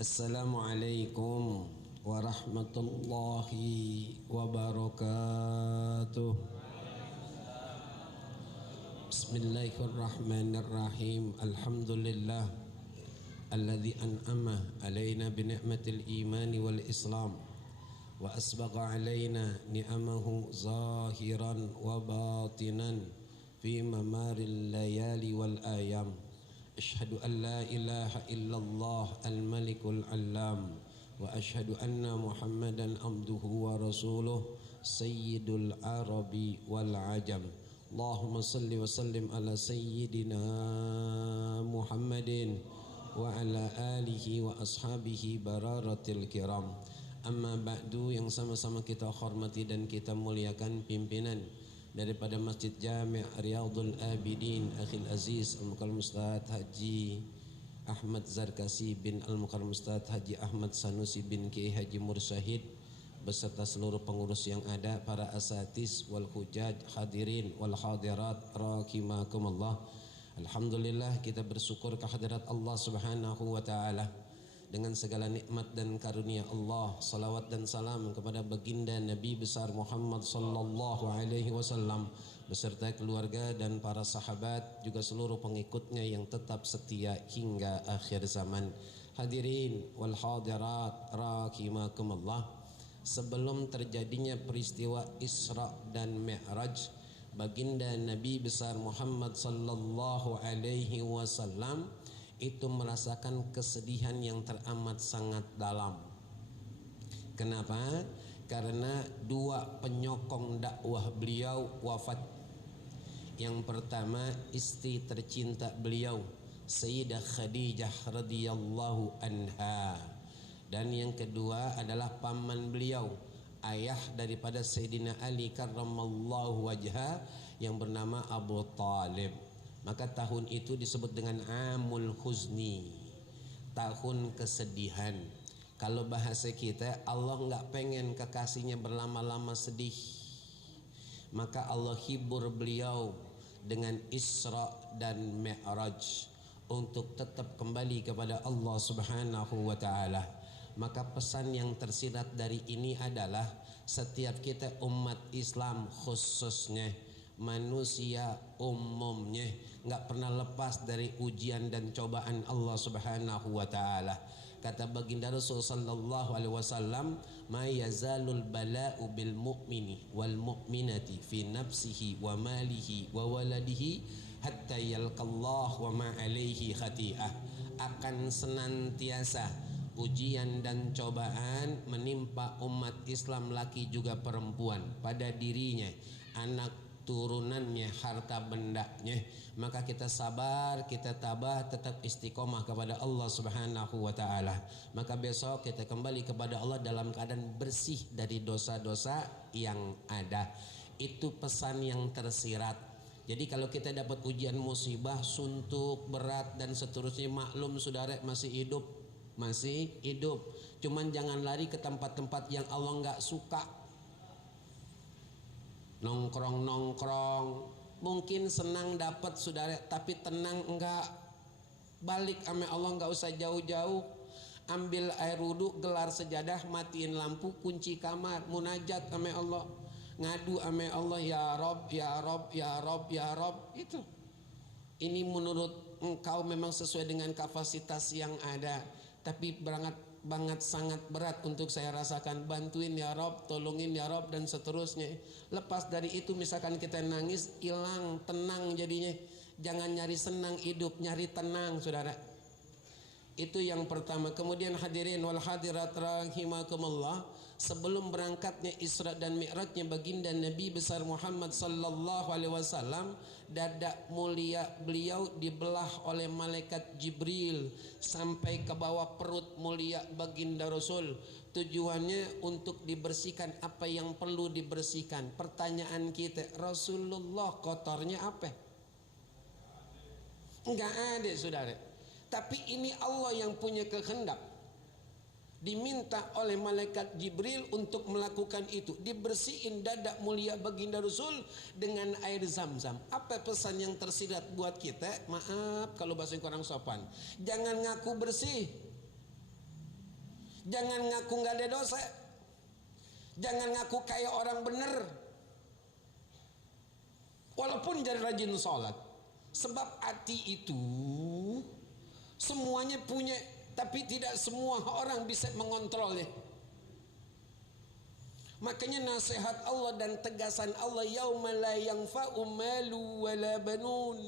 Assalamualaikum warahmatullahi wabarakatuh. Bismillahirrahmanirrahim. Alhamdulillah alladzi an'ama alaina bi ni'matil imani wal islam wa asbagha alaina ni'amahu zahiran wa batinan fi mamaril layali wal ayam. Asyhadu an la ilaha illallah al-malikul allam wa asyhadu anna muhammadan abduhu wa rasuluh sayyidul arabi wal ajam. Allahumma salli wa sallim ala sayyidina Muhammadin wa ala alihi wa ashabihi bararatil kiram. Amma ba'du, yang sama-sama kita hormati dan kita muliakan pimpinan daripada Masjid Jami' Riyadhul Abidin Akhil Aziz Al-Mukarram Ustaz Haji Ahmad Zarkasi bin Al-Mukarram Ustaz Haji Ahmad Sanusi bin Kiai Haji Mursyahid beserta seluruh pengurus yang ada, para asatiz wal hujaj, hadirin wal hadirat rahimakumullah. Alhamdulillah, kita bersyukur kehadirat Allah Subhanahu wa taala dengan segala nikmat dan karunia Allah. Salawat dan salam kepada baginda Nabi besar Muhammad sallallahu alaihi wasallam beserta keluarga dan para sahabat, juga seluruh pengikutnya yang tetap setia hingga akhir zaman. Hadirin wal hadirat rahimakumullah, sebelum terjadinya peristiwa Isra dan Mi'raj, baginda Nabi besar Muhammad sallallahu alaihi wasallam itu merasakan kesedihan yang teramat sangat dalam. Kenapa? Karena dua penyokong dakwah beliau wafat. Yang pertama, istri tercinta beliau, Sayyidah Khadijah radhiyallahu anha. Dan yang kedua adalah paman beliau, ayah daripada Sayyidina Ali karramallahu wajha, yang bernama Abu Talib. Maka tahun itu disebut dengan Amul Huzni, tahun kesedihan. Kalau bahasa kita, Allah nggak pengen kekasihnya berlama-lama sedih, maka Allah hibur beliau dengan Isra dan Mi'raj untuk tetap kembali kepada Allah Subhanahu wa ta'ala. Maka pesan yang tersirat dari ini adalah setiap kita umat Islam, khususnya manusia umumnya, nggak pernah lepas dari ujian dan cobaan Allah Subhanahu wa taala. Kata baginda Rasul sallallahu alaihi wasallam, "Ma yazalul bala'u bil mu'mini wal mu'minati fi nafsihi wa malihi wa waladihi hatta yalqallah wa ma alaihi khati'ah." Akan senantiasa ujian dan cobaan menimpa umat Islam, laki juga perempuan, pada dirinya, anak turunannya, harta bendanya. Maka kita sabar, kita tabah, tetap istiqomah kepada Allah Subhanahu wa ta'ala. Maka besok kita kembali kepada Allah dalam keadaan bersih dari dosa-dosa yang ada. Itu pesan yang tersirat. Jadi kalau kita dapat ujian musibah, suntuk, berat dan seterusnya, maklum saudara, masih hidup. Cuman jangan lari ke tempat-tempat yang Allah nggak suka. Nongkrong mungkin senang dapat saudara, tapi tenang enggak. Balik ame Allah, enggak usah jauh-jauh. Ambil air wudu, gelar sejadah, matiin lampu, kunci kamar, munajat ame Allah, ngadu ame Allah, ya Rob, ya Rob, ya Rob, ya Rob. Itu ini menurut engkau memang sesuai dengan kapasitas yang ada, tapi banget sangat berat untuk saya rasakan. Bantuin ya Rob, tolongin ya Rob, dan seterusnya. Lepas dari itu, misalkan kita nangis, hilang tenang jadinya. Jangan nyari senang hidup, nyari tenang saudara. Itu yang pertama. Kemudian hadirin wal hadirat rahimakumullah, sebelum berangkatnya Isra dan Mi'rajnya baginda Nabi besar Muhammad sallallahu alaihi wasallam, dada mulia beliau dibelah oleh malaikat Jibril sampai ke bawah perut mulia baginda Rasul. Tujuannya untuk dibersihkan apa yang perlu dibersihkan. Pertanyaan kita, Rasulullah kotornya apa? Enggak ada saudara. Tapi ini Allah yang punya kehendak. Diminta oleh malaikat Jibril untuk melakukan itu, dibersihin dada mulia baginda Rasul dengan air Zam-Zam. Apa pesan yang tersirat buat kita? Maaf kalau bahasa kurang sopan, jangan ngaku bersih. Jangan ngaku nggak ada dosa. Jangan ngaku kayak orang bener. Walaupun jadi rajin sholat. Sebab hati itu semuanya punya, tapi tidak semua orang bisa mengontrolnya. Makanya nasihat Allah dan tegasan Allah, yauma la yanfa'u malu wala banun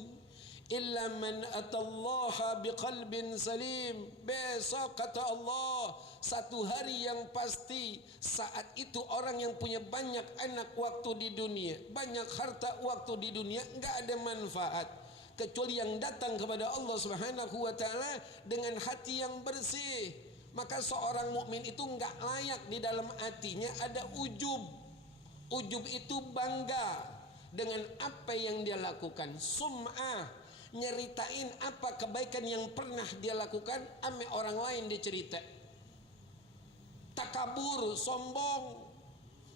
illa man atallaha biqalbin salim. Besok kata Allah, satu hari yang pasti, saat itu orang yang punya banyak anak waktu di dunia, banyak harta waktu di dunia, enggak ada manfaat kecuali yang datang kepada Allah Subhanahu wa taala dengan hati yang bersih. Maka seorang mukmin itu enggak layak di dalam hatinya ada ujub. Ujub itu bangga dengan apa yang dia lakukan. Sum'ah, nyeritain apa kebaikan yang pernah dia lakukan ame orang lain dicerita. Takabur, sombong.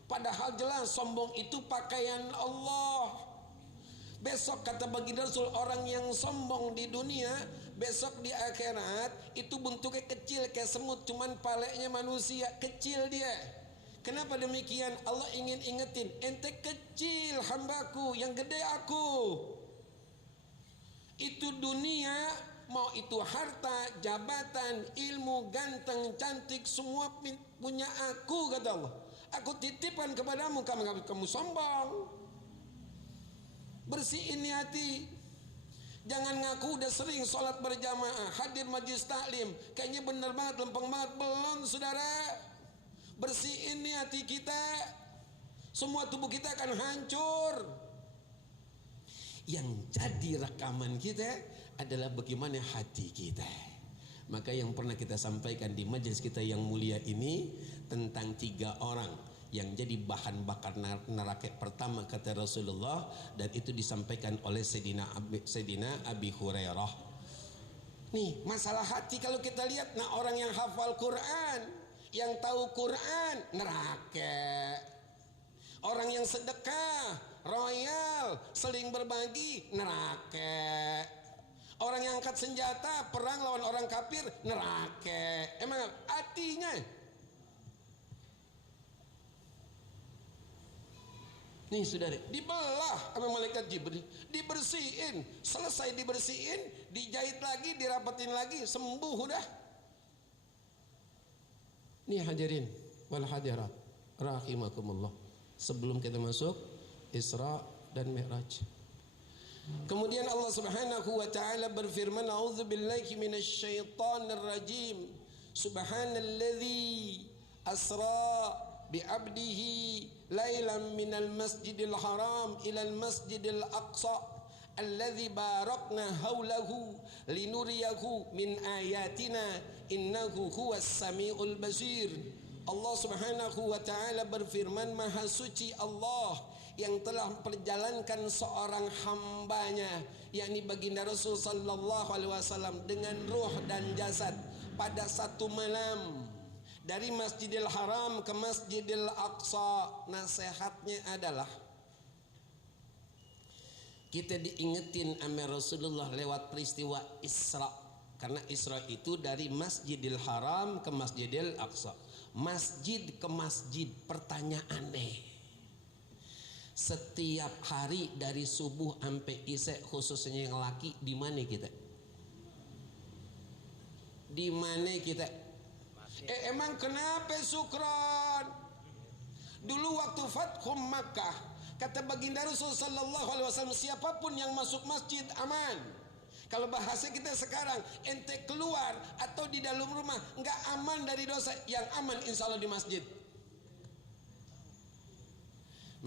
Padahal jelas sombong itu pakaian Allah. Besok kata baginda Rasul, orang yang sombong di dunia, besok di akhirat itu bentuknya kecil kayak semut, cuman paleknya manusia, kecil dia. Kenapa demikian? Allah ingin ingetin, ente kecil hambaku, yang gede aku. Itu dunia, mau itu harta, jabatan, ilmu, ganteng, cantik, semua punya aku, kata Allah. Aku titipkan kepadamu, kamu sombong. Bersihin hati. Jangan ngaku udah sering sholat berjamaah, hadir majlis taklim, kayaknya bener banget, lempeng banget. Belum saudara. Bersihin hati kita. Semua tubuh kita akan hancur. Yang jadi rekaman kita adalah bagaimana hati kita. Maka yang pernah kita sampaikan di majelis kita yang mulia ini tentang 3 orang yang jadi bahan bakar neraka pertama kata Rasulullah, dan itu disampaikan oleh Sayyidina Abi Hurairah. Nih masalah hati kalau kita lihat, nah orang yang hafal Quran, yang tahu Quran, neraka. Orang yang sedekah, royal, seling berbagi, neraka. Orang yang angkat senjata, perang lawan orang kafir, neraka. Emang hatinya? Nih saudara, dibelah sama malaikat Jibril, dibersihin, selesai dibersihin, dijahit lagi, dirapetin lagi, sembuh udah. Nih hadirin wal hadirat rahimakumullah, sebelum kita masuk Isra dan Mi'raj, kemudian Allah Subhanahu wa taala berfirman, a'udzubillahi minasyaitonir rajim, subhanalladzi asra bi'abdihi lailan minal masjidil haram ilal masjidil aqsa alladzi barakna haulahu linuriyahu min ayatina innahu huwas samiul basir. Allah Subhanahu wa taala berfirman, maha suci Allah yang telah memperjalankan seorang hambanya, yakni baginda Rasul sallallahu alaihi wasallam, dengan ruh dan jasad pada satu malam dari Masjidil Haram ke Masjidil Aqsa. Nasihatnya adalah kita diingetin sama Rasulullah lewat peristiwa Isra. Karena Isra itu dari Masjidil Haram ke Masjidil Aqsa. Masjid ke masjid. Pertanyaannya, setiap hari dari subuh sampai isya, khususnya yang laki, di mana kita? Di mana kita? Emang kenapa Sukron? Dulu waktu Fathum Makkah, kata baginda Rasul sallallahu alaihi wasallam, siapapun yang masuk masjid aman. Kalau bahasa kita sekarang, ente keluar atau di dalam rumah enggak aman dari dosa, yang aman insya Allah di masjid.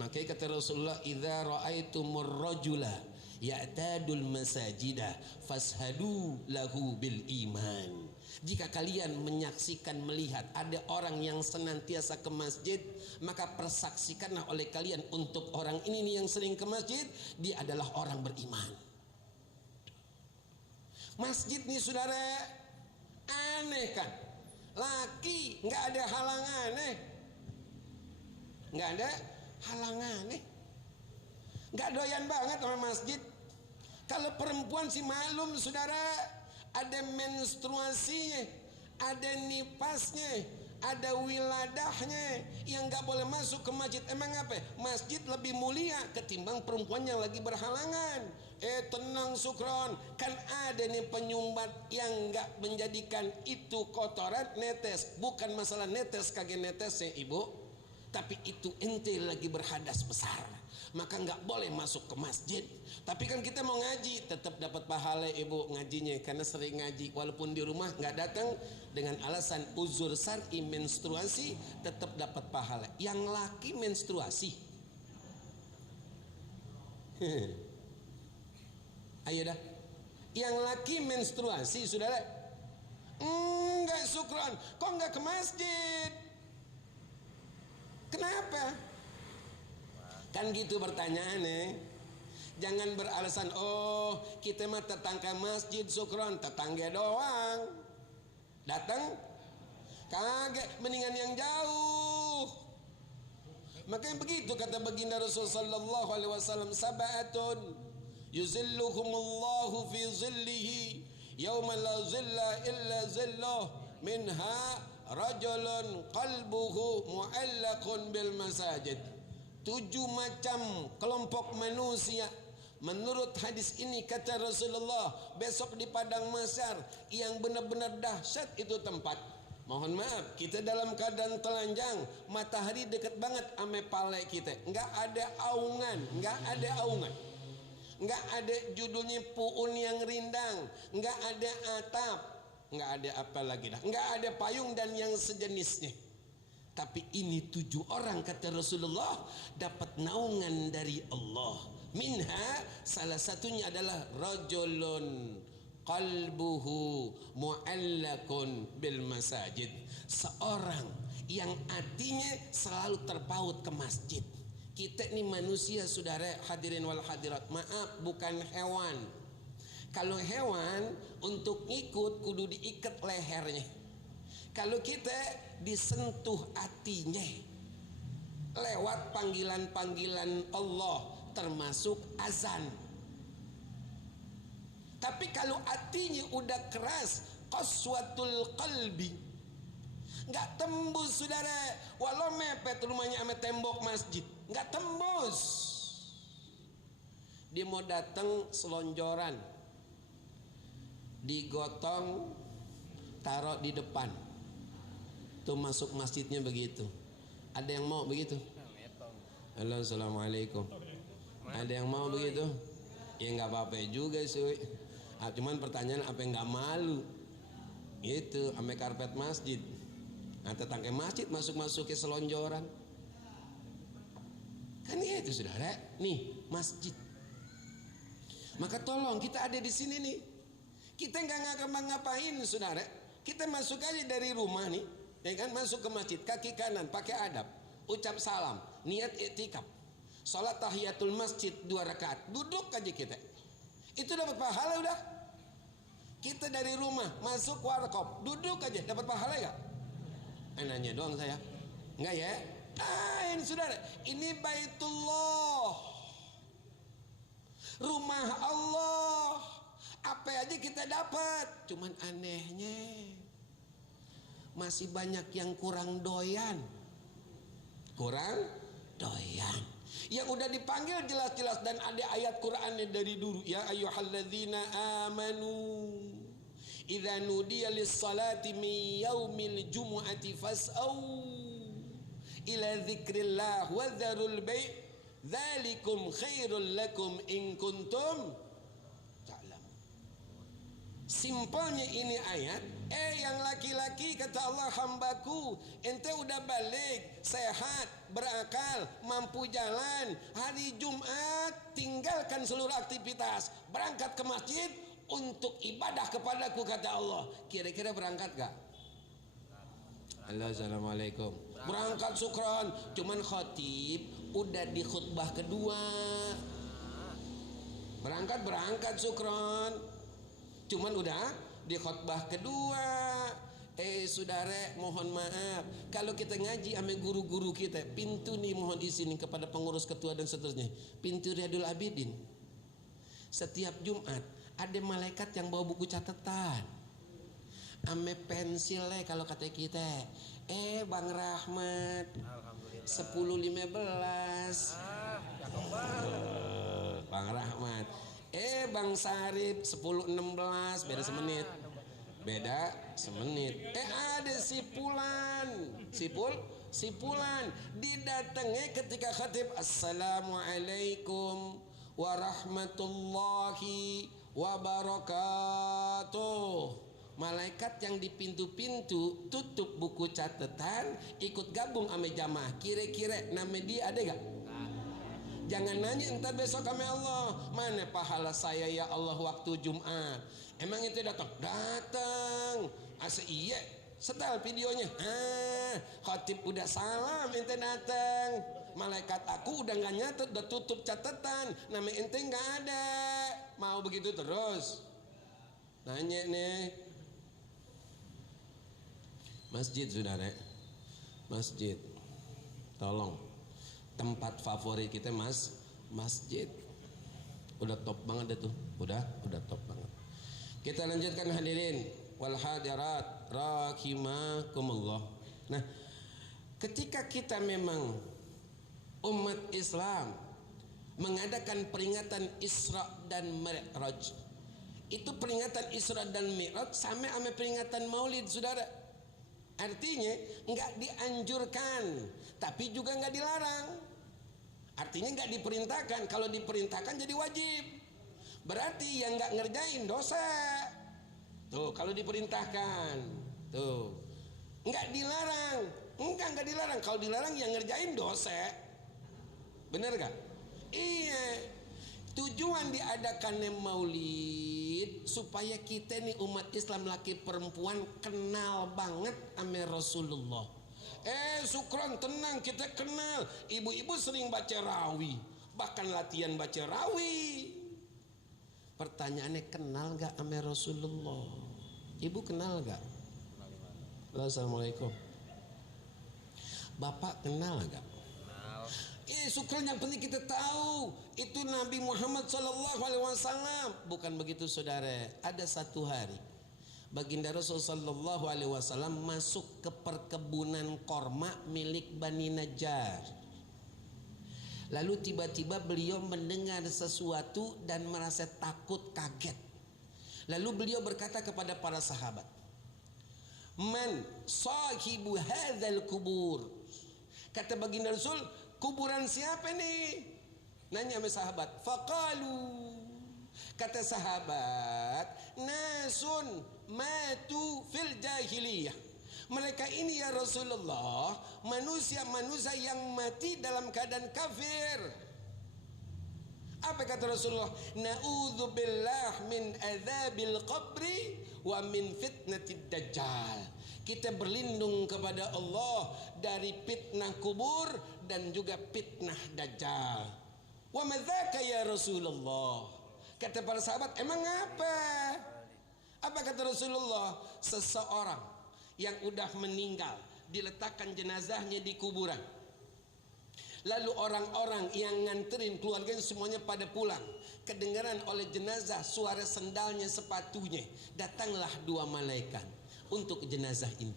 Makanya kata Rasulullah, idza ra'aitumur rajula ya'tadul masajida fashadu lahu bil iman. Jika kalian menyaksikan, melihat ada orang yang senantiasa ke masjid, maka persaksikanlah oleh kalian untuk orang ini nih yang sering ke masjid, dia adalah orang beriman. Masjid nih saudara, aneh kan? Laki nggak ada halangannya, nggak ada halangannya, nggak doyan banget sama masjid. Kalau perempuan sih malum saudara, ada menstruasinya, ada nipasnya, ada wiladahnya yang nggak boleh masuk ke masjid. Emang apa? Masjid lebih mulia ketimbang perempuan yang lagi berhalangan. Tenang Sukron, kan ada nih penyumbat yang nggak menjadikan itu kotoran netes. Bukan masalah netes kagak netes ya ibu, tapi itu ente lagi berhadas besar, maka nggak boleh masuk ke masjid. Tapi kan kita mau ngaji, tetap dapat pahala ibu ngajinya karena sering ngaji. Walaupun di rumah nggak datang dengan alasan uzur syar'i menstruasi, tetap dapat pahala. Yang laki menstruasi, ayo dah, yang laki menstruasi saudara, enggak Sukron, kok nggak ke masjid? Kenapa? Kan gitu pertanyaannya. Jangan beralasan, oh kita mah tetangga masjid Sukron, tetangga doang. Datang kagak, mendingan yang jauh. Makanya begitu kata baginda Rasulullah sallallahu alaihi wasallam, sab'atun yuzilluhumullahu fi zillihi yauma la zilla illa zilluh, minha rajulun qalbuhu mu'allaqun bil masajid. 7 macam kelompok manusia menurut hadis ini kata Rasulullah besok di padang mahsyar yang benar-benar dahsyat itu tempat. Mohon maaf, kita dalam keadaan telanjang, matahari dekat banget ame pale kita, nggak ada aungan, nggak ada aungan, nggak ada judulnya puun yang rindang, nggak ada atap, nggak ada apa lagi dah, nggak ada payung dan yang sejenisnya. Tapi ini 7 orang kata Rasulullah dapat naungan dari Allah. Minha, salah satunya adalah rajulun qalbuhu mu'allakun bil masajid, seorang yang hatinya selalu terpaut ke masjid. Kita ini manusia saudara hadirin wal hadirat, maaf bukan hewan. Kalau hewan untuk ikut kudu diikat lehernya. Kalau kita disentuh hatinya lewat panggilan-panggilan Allah termasuk azan. Tapi kalau hatinya udah keras, qaswatul qalbi, nggak tembus saudara. Walau mepet rumahnya ame tembok masjid, nggak tembus. Dia mau datang selonjoran, digotong, taruh di depan, tuh masuk masjidnya begitu. Ada yang mau begitu? Halo, assalamualaikum. Ada yang mau begitu? Ya nggak apa-apa juga sih. Cuman pertanyaan apa yang nggak malu? Itu ame karpet masjid. Nah tetangga masjid masuk ke selonjoran. Kan itu saudara, nih masjid. Maka tolong kita ada di sini nih. Kita nggak ngapain saudara. Kita masuk aja dari rumah nih, ya kan, masuk ke masjid, kaki kanan pakai adab, ucap salam, niat i'tikaf, salat tahiyatul masjid 2 rakaat, duduk aja kita. Itu dapat pahala udah. Kita dari rumah masuk warkop, duduk aja dapat pahala enggak? Nanya doang saya. Enggak ya? Ini saudara, ini Baitullah, rumah Allah. Apa aja kita dapat. Cuman anehnya masih banyak yang kurang doyan. Kurang doyan. Yang udah dipanggil jelas-jelas dan ada ayat Qur'annya dari dulu. Ya ayyuhalladzina amanu idza nudiya lis-salati min yaumil jumu'ati fas'au ila dzikrillah wa dzarul bai' dzalikum khairul lakum in kuntum ta'lamun. Simpelnya ini ayat, yang laki-laki kata Allah, hambaku, ente udah balik, sehat, berakal, mampu jalan, hari Jumat tinggalkan seluruh aktivitas, berangkat ke masjid untuk ibadah kepadaku kata Allah. Kira-kira berangkat gak? Halo, assalamualaikum. Berangkat syukran. Cuman khatib udah di khutbah kedua. Berangkat syukran. Cuman udah di khutbah kedua. Saudara, mohon maaf, kalau kita ngaji sama guru-guru kita, pintu nih mohon izin kepada pengurus ketua dan seterusnya, pintu Riyadul Abidin, setiap Jumat ada malaikat yang bawa buku catatan. ame pensil kalau kata kita. Bang Rahmat 10.15. Bang Rahmat. Bang Sarip 10.16, beda semenit. Beda semenit. Ada si Pulan didatengnya ketika khatib Assalamualaikum warahmatullahi wabarakatuh. Malaikat yang di pintu-pintu tutup buku catatan, ikut gabung ame jamaah. Kira-kira nama dia ada gak? Jangan nanya entar besok kami Allah, mana pahala saya ya Allah waktu Jumat. Emang itu datang? Asa iya, setel videonya. Khatib udah salam ente datang. Malaikat aku udah gak nyatet, udah tutup catatan. Nama ente gak ada. Mau begitu terus? Nanya nih. Masjid saudara, masjid, tolong tempat favorit kita masjid, udah top banget tuh, udah top banget. Kita lanjutkan hadirin wal hadirat rahimakumullah. Nah, ketika kita memang umat Islam mengadakan peringatan Isra dan Mi'raj, itu peringatan Isra dan Mi'raj sama ame peringatan Maulid saudara. Artinya nggak dianjurkan, tapi juga nggak dilarang. Artinya nggak diperintahkan. Kalau diperintahkan jadi wajib. Berarti yang nggak ngerjain dosa. Tuh kalau diperintahkan, tuh nggak dilarang. Nggak dilarang. Kalau dilarang yang ngerjain dosa. Bener gak? Iya. Tujuan diadakannya maulid supaya kita nih umat Islam laki perempuan kenal banget sama Rasulullah. Syukron, tenang, kita kenal. Ibu-ibu sering baca rawi, bahkan latihan baca rawi. Pertanyaannya, kenal gak sama Rasulullah? Ibu kenal gak? Assalamualaikum. Bapak kenal gak? Syukran, yang penting kita tahu itu Nabi Muhammad SAW. Bukan begitu saudara. Ada satu hari baginda Rasul SAW masuk ke perkebunan korma milik Bani Najjar. Lalu tiba-tiba beliau mendengar sesuatu dan merasa takut, kaget. Lalu beliau berkata kepada para sahabat, "Man sahibu hadzal kubur?" Kata baginda Rasul, kuburan siapa nih? Nanya sama sahabat. Faqalu, kata sahabat, nasun matu fil jahiliyah. Mereka ini ya Rasulullah, manusia-manusia yang mati dalam keadaan kafir. Apa kata Rasulullah? Na'udzubillah min adzabil qabri wa min fitnatid dajjal. Kita berlindung kepada Allah dari fitnah kubur dan juga fitnah dajjal. Wa madzaka ya Rasulullah? Kata para sahabat, emang apa? Apa kata Rasulullah? Seseorang yang udah meninggal diletakkan jenazahnya di kuburan. Lalu orang-orang yang nganterin keluarganya semuanya pada pulang. Kedengaran oleh jenazah suara sendalnya, sepatunya. Datanglah dua malaikat untuk jenazah ini.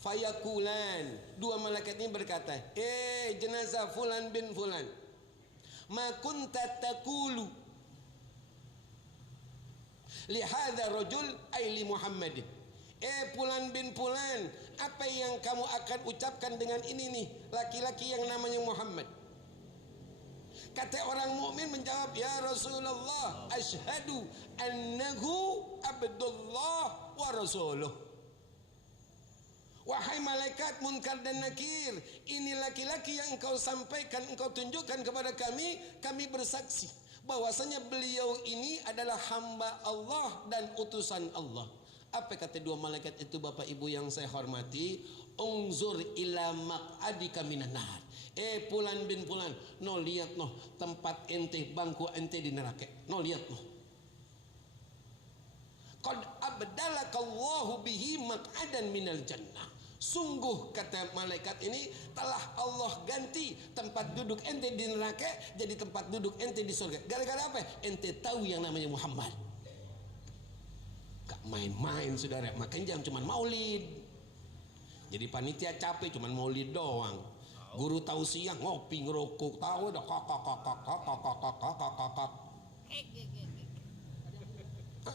Fayakulan, dua malaikat ini berkata, jenazah fulan bin fulan, ma kunta taqulu li hadza rajul ay li Muhammadin. Fulan bin fulan, apa yang kamu akan ucapkan dengan ini nih laki-laki yang namanya Muhammad? Kata orang mukmin menjawab, ya Rasulullah, asyhadu annahu abdullah wa rasuluh. Wahai malaikat munkar dan nakir, ini laki-laki yang engkau sampaikan, engkau tunjukkan kepada kami, kami bersaksi bahwasanya beliau ini adalah hamba Allah dan utusan Allah. Apa kata dua malaikat itu Bapak Ibu yang saya hormati? Unzur ila maq'adika minan nar. Fulan bin fulan, no lihat no tempat ente, bangku ente di neraka. No lihat no. Qad abdalakallahu bihi maq'adan minal jannah. Sungguh kata malaikat ini telah Allah ganti tempat duduk ente di neraka jadi tempat duduk ente di surga. Gara-gara apa? Ente tahu yang namanya Muhammad. main-main saudara, makanya jangan cuma maulid. Jadi panitia capek cuma maulid doang. Guru tausiah ngopi ngerokok tahu dah kakak.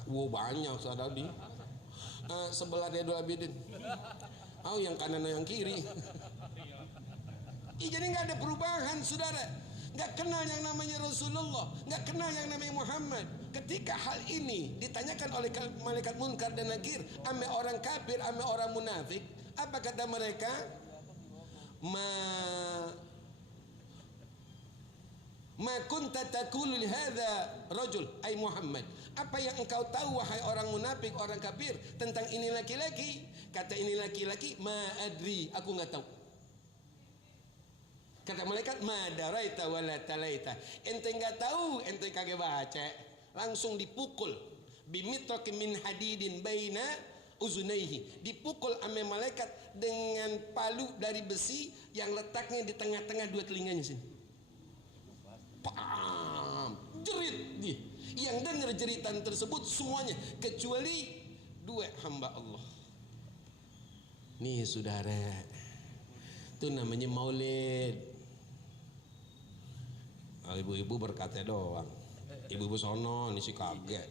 Wow banyak saudara di sebelah dia Abdul Abidin. Oh yang kanan yang kiri. Jadi nggak ada perubahan saudara. Nggak kenal yang namanya Rasulullah, nggak kenal yang namanya Muhammad. Ketika hal ini ditanyakan oleh malaikat munkar dan nakir, ame orang kafir, ame orang munafik, apa kata mereka? Ma kunta taqulu li hadza rajul ay Muhammad. Apa yang engkau tahu wahai orang munafik, orang kafir tentang ini laki-laki? Kata ini laki-laki, ma adri, aku enggak tahu. Kata malaikat, ma daraita wala talaita. Ente enggak tahu, ente kagak baca. Langsung dipukul bimitraq min hadidin baina uzunaihi. Dipukul ame malaikat dengan palu dari besi yang letaknya di tengah-tengah dua telinganya sini. Pam, jerit dia. Yang dengar jeritan tersebut semuanya kecuali dua hamba Allah. Nih saudara, itu namanya maulid. Ibu-ibu berkata doang. Ibu-ibu sono ini sih kaget.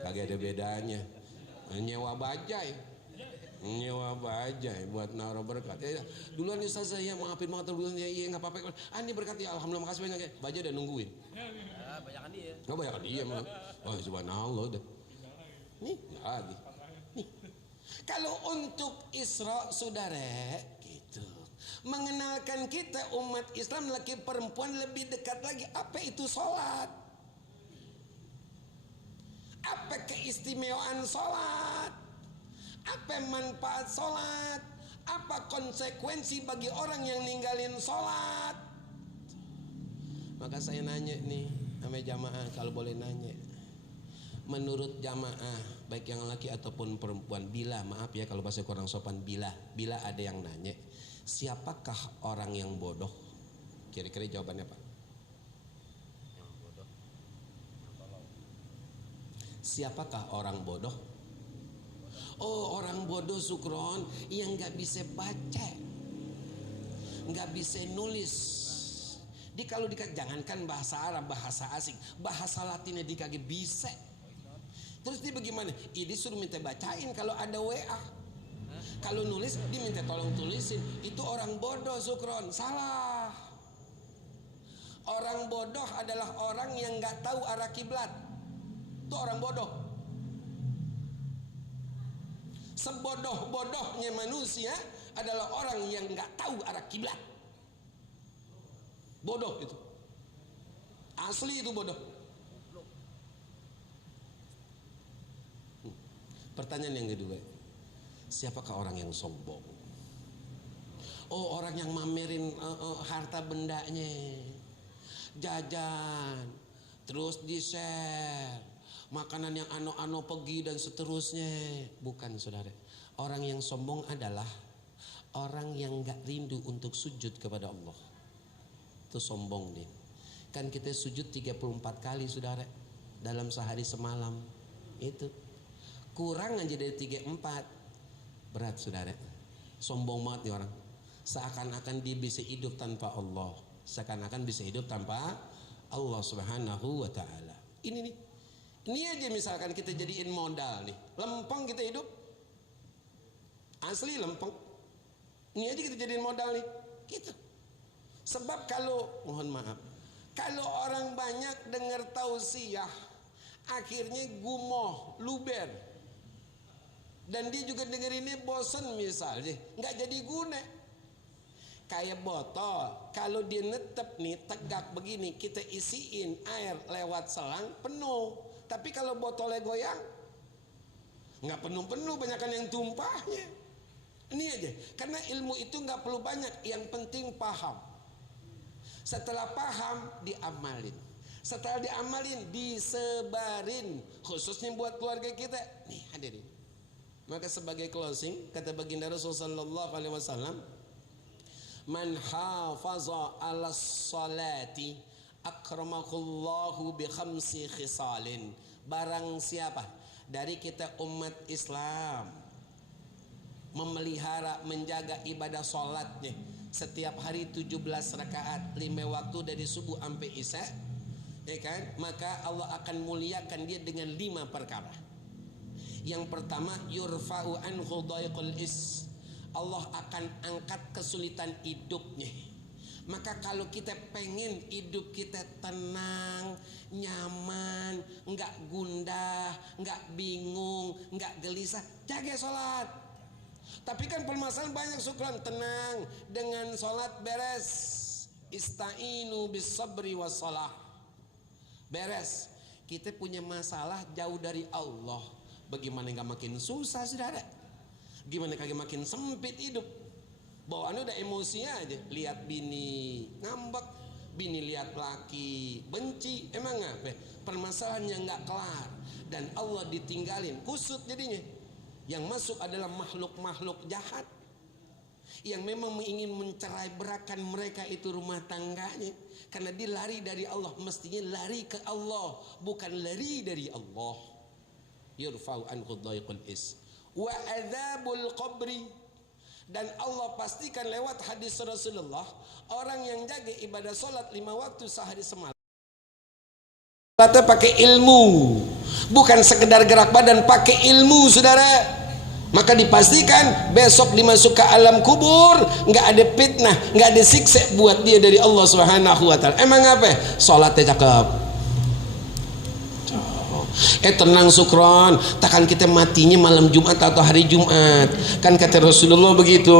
Kagak ada bedanya. Nyewa bajai buat naruh berkat. Duluan Ustaz saya maafin banget duluan ya, iya enggak apa-apa. Ini berkat ya, alhamdulillah makasih banyak ya. Baja udah nungguin. Banyakan dia. Enggak banyakan dia mah. Oh subhanallah dah. Nih lagi. Nih. Kalau untuk Isra saudara gitu. Mengenalkan kita umat Islam laki perempuan lebih dekat lagi. Apa itu sholat? Apa keistimewaan sholat? Apa manfaat sholat? Apa konsekuensi bagi orang yang ninggalin sholat? Maka saya nanya nih sama jamaah, kalau boleh nanya, menurut jamaah baik yang laki ataupun perempuan, bila maaf ya kalau bahasa kurang sopan, bila ada yang nanya, siapakah orang yang bodoh? Kira-kira jawabannya apa? Yang bodoh. Siapakah orang bodoh? Oh, orang bodoh Sukron yang nggak bisa baca, nggak bisa nulis. Dia kalau jangankan bahasa Arab, bahasa asing, bahasa Latinnya dia kagak bisa. Terus dia bagaimana? Dia suruh minta bacain kalau ada WA. Kalau nulis diminta tolong tulisin. Itu orang bodoh Sukron. Salah. Orang bodoh adalah orang yang gak tahu arah kiblat. Itu orang bodoh. Sebodoh-bodohnya manusia adalah orang yang gak tahu arah kiblat. Bodoh itu. Asli itu bodoh. Pertanyaan yang kedua, siapakah orang yang sombong? Oh, orang yang mamerin harta bendanya, jajan, terus di-share, makanan yang ano-ano pergi dan seterusnya. Bukan saudara. Orang yang sombong adalah orang yang gak rindu untuk sujud kepada Allah. Itu sombong dia. Kan kita sujud 34 kali saudara dalam sehari semalam. Itu kurang aja dari 34. Berat saudara. Sombong banget nih orang. Seakan-akan dia bisa hidup tanpa Allah. Seakan-akan bisa hidup tanpa Allah subhanahu wa ta'ala. Ini nih. Ini aja misalkan kita jadiin modal nih. Lempeng kita hidup. Asli lempeng. Ini aja kita jadiin modal nih. Gitu. Sebab kalau, mohon maaf, kalau orang banyak dengar tausiah, akhirnya gumoh, luber. Dan dia juga dengerinnya bosen misalnya, nggak jadi guna. Kayak botol, kalau dia netep nih tegak begini, kita isiin air lewat selang penuh. Tapi kalau botolnya goyang, nggak penuh-penuh, banyakan yang tumpahnya. Ini aja, karena ilmu itu nggak perlu banyak, yang penting paham. Setelah paham, diamalin. Setelah diamalin, disebarin, khususnya buat keluarga kita. Nih hadirin. Maka sebagai closing, kata baginda Rasul sallallahu alaihi wasallam, man hafaza 'ala sholati akramakullahu bi khamsi khisalin. Barang siapa dari kita umat Islam memelihara, menjaga ibadah sholatnya setiap hari 17 rakaat 5 waktu dari subuh sampai isya, ya kan? Maka Allah akan muliakan dia dengan 5 perkara. Yang pertama, yurfa'u anhu dhaiqul is. Allah akan angkat kesulitan hidupnya. Maka kalau kita pengen hidup kita tenang, nyaman, enggak gundah, enggak bingung, enggak gelisah, jaga sholat. Tapi kan permasalahan banyak, syukran, tenang dengan sholat beres. Ista'inu bis sabri was salah. Beres. Kita punya masalah jauh dari Allah. Bagaimana enggak makin susah, saudara? Gimana kagak makin sempit hidup? Bawaannya udah emosi aja. Lihat bini ngambek, bini lihat laki benci. Emang apa? Permasalahannya nggak kelar dan Allah ditinggalin, kusut jadinya. Yang masuk adalah makhluk-makhluk jahat yang memang ingin mencerai berakan mereka itu rumah tangganya, karena dia lari dari Allah. Mestinya lari ke Allah, bukan lari dari Allah. Yurfa'u anhu dhaiqul is wa adzabul qabri. Dan Allah pastikan lewat hadis Rasulullah, orang yang jaga ibadah sholat 5 waktu sehari semalam, sholatnya pakai ilmu, bukan sekedar gerak badan, pakai ilmu, saudara. Maka dipastikan besok dimasuk ke alam kubur, nggak ada fitnah, nggak ada siksa buat dia dari Allah Subhanahu wa Ta'ala. Emang apa? Sholatnya cakep. Tenang sukron, takkan kita matinya malam Jumat atau hari Jumat. Kan kata Rasulullah begitu.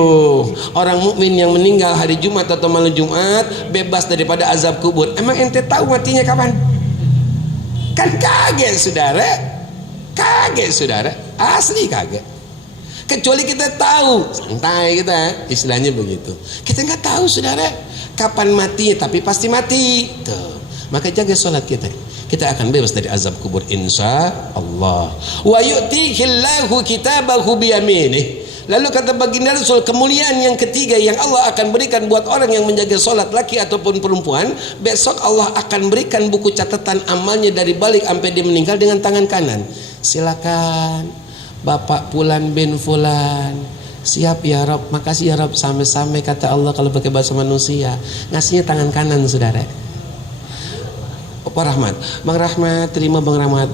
Orang mukmin yang meninggal hari Jumat atau malam Jumat bebas daripada azab kubur. Emang ente tahu matinya kapan? Kan kaget, saudara. Kaget, saudara. Asli kaget. Kecuali kita tahu, santai kita, istilahnya begitu. Kita nggak tahu, saudara, kapan matinya, tapi pasti mati. Tuh. Maka jaga sholat kita. Kita akan bebas dari azab kubur insya Allah. Wa yu'tihillahu kitabahu biyaminih. Lalu kata baginda Rasul, kemuliaan yang ketiga yang Allah akan berikan buat orang yang menjaga sholat, laki ataupun perempuan, besok Allah akan berikan buku catatan amalnya dari balik sampai dia meninggal dengan tangan kanan. Silakan Bapak Fulan bin Fulan, siap ya Rob, makasih ya Rob, sampai-sampai kata Allah kalau pakai bahasa manusia, ngasihnya tangan kanan, saudara. Pak Rahmat, Bang Rahmat, terima Bang Rahmat.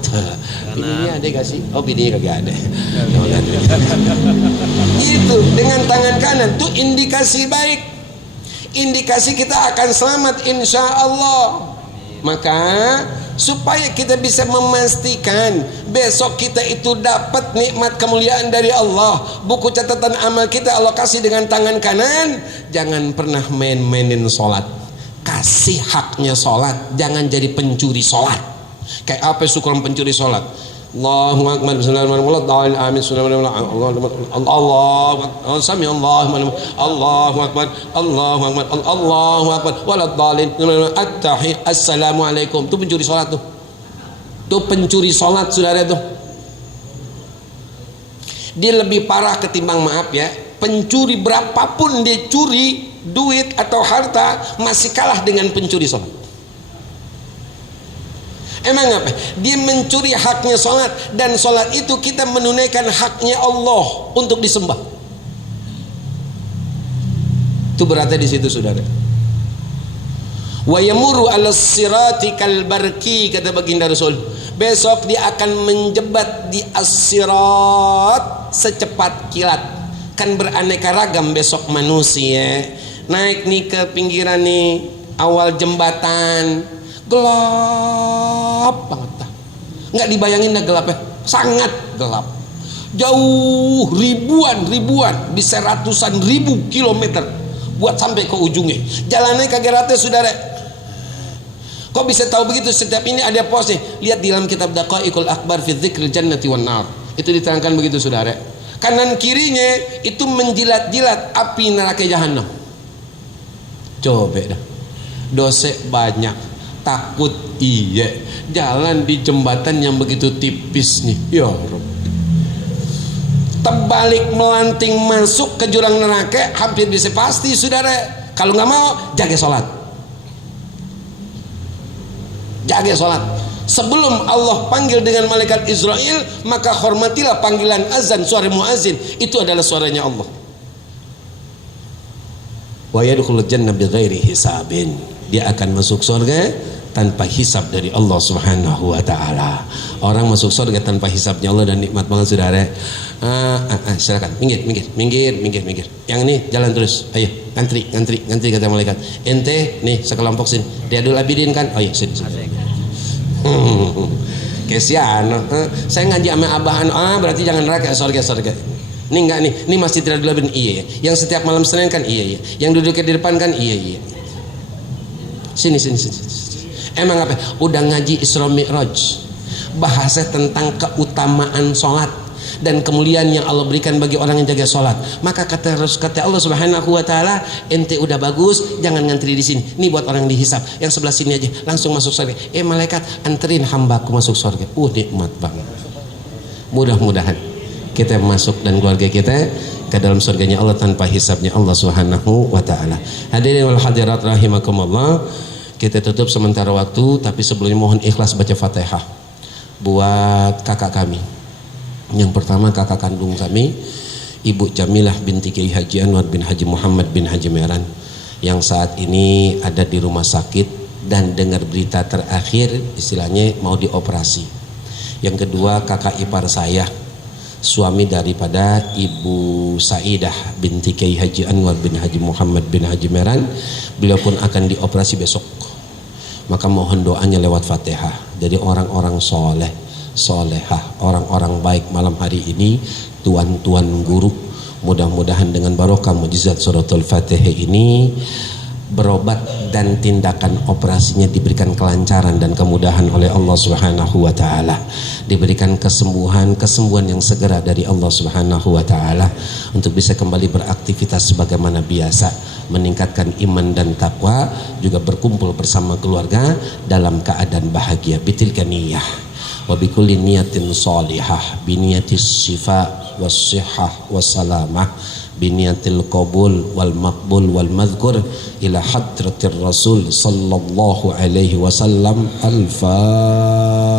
Bininya ada gak sih? Oh, bininya kagak ada. Itu dengan tangan kanan tuh indikasi baik, indikasi kita akan selamat insya Allah. Maka supaya kita bisa memastikan besok kita itu dapat nikmat kemuliaan dari Allah, buku catatan amal kita Allah kasih dengan tangan kanan. Jangan pernah main-mainin sholat. Kasih haknya sholat, jangan jadi pencuri sholat. Kayak apa syukur pencuri sholat? Allahu akbar, bismillahirrahmanirrahim, amin, Allahu akbar, Allahu akbar, waladhdallin, at-tahiyat, assalamualaikum. Itu pencuri sholat tuh. Itu pencuri sholat, saudara tuh. Dia lebih parah ketimbang, maaf ya, pencuri berapapun dia curi duit atau harta masih kalah dengan pencuri sholat. Emang apa? Dia mencuri haknya sholat, dan sholat itu kita menunaikan haknya Allah untuk disembah. Itu berarti di situ, saudara. Wa yamuru 'alas sirati kal barqi, kata baginda Rasul. Besok dia akan menjebat di as-sirat secepat kilat. Kan beraneka ragam besok manusia. Naik nih ke pinggiran nih, awal jembatan, gelap banget dah. Nggak dibayangin dah gelapnya, sangat gelap. Jauh ribuan, bisa ratusan ribu kilometer buat sampai ke ujungnya. Jalannya kagak rata, saudara. Kok bisa tahu begitu? Setiap ini ada posnya. Lihat di dalam kitab Daqaiqul Akbar fi Dzikril Jannati wan Nar. Itu diterangkan begitu, saudara. Kanan kirinya itu menjilat-jilat api neraka jahanam. Coba dah, dosa banyak, takut iya, jalan di jembatan yang begitu tipis nih, ya Rob. Terbalik melanting masuk ke jurang neraka hampir bisa pasti, saudara. Kalau nggak mau, jaga sholat, jaga sholat. Sebelum Allah panggil dengan malaikat Israel, maka hormatilah panggilan azan, suara muazin. Itu adalah suaranya Allah. Wa yadkhulul jannah bighairi hisabin. Dia akan masuk surga tanpa hisab dari Allah Subhanahu wa taala. Orang masuk surga tanpa hisabnya Allah dan nikmat banget saudara. Silakan minggir. Yang ini jalan terus. Ayo, ngantri kata malaikat. Ente nih sekelompok sini. Dia dulu abidin kan? Oh iya, sini. Kesian. Saya ngaji sama abahan. Berarti jangan neraka, surga. Ini enggak nih. Ini masih tidak dulu abidin. Iya. Yang setiap malam Senin kan? Iya. Yang duduknya di depan kan? Iya. Sini. Emang apa? Udah ngaji Isra Mi'raj, bahasa tentang keutamaan sholat dan kemuliaan yang Allah berikan bagi orang yang jaga sholat. Maka kata Allah Subhanahu wa taala, ente udah bagus, jangan ngantri di sini. Ini buat orang dihisab. Yang sebelah sini aja langsung masuk surga. Malaikat, anterin hambaku masuk surga. Nikmat banget. Mudah-mudahan kita masuk dan keluarga kita ke dalam surganya Allah tanpa hisabnya Allah Subhanahu wa taala. Hadirin wal hadirat rahimakumullah. Kita tutup sementara waktu, tapi sebelumnya mohon ikhlas baca Fatihah buat kakak kami. Yang pertama kakak kandung kami, Ibu Jamilah binti Kiai Haji Anwar bin Haji Muhammad bin Haji Meran, yang saat ini ada di rumah sakit dan dengar berita terakhir istilahnya mau dioperasi. Yang kedua kakak ipar saya, suami daripada Ibu Saidah binti Kiai Haji Anwar bin Haji Muhammad bin Haji Meran, beliau pun akan dioperasi besok. Maka mohon doanya lewat Fatihah dari orang-orang soleh, solehah, orang-orang baik malam hari ini, tuan-tuan guru. Mudah-mudahan dengan barokah mujizat suratul Fatihah ini berobat dan tindakan operasinya diberikan kelancaran dan kemudahan oleh Allah Subhanahu wa taala. Diberikan kesembuhan yang segera dari Allah Subhanahu wa taala untuk bisa kembali beraktivitas sebagaimana biasa, meningkatkan iman dan takwa, juga berkumpul bersama keluarga dalam keadaan bahagia. Bitilka niyah wa bikulli niyatin shalihah biniyatis shifa was sihah was salamah biniyatil qabul wal maqbul wal madhkur ila hadratir rasul sallallahu alaihi wasallam. Al-Fatihah.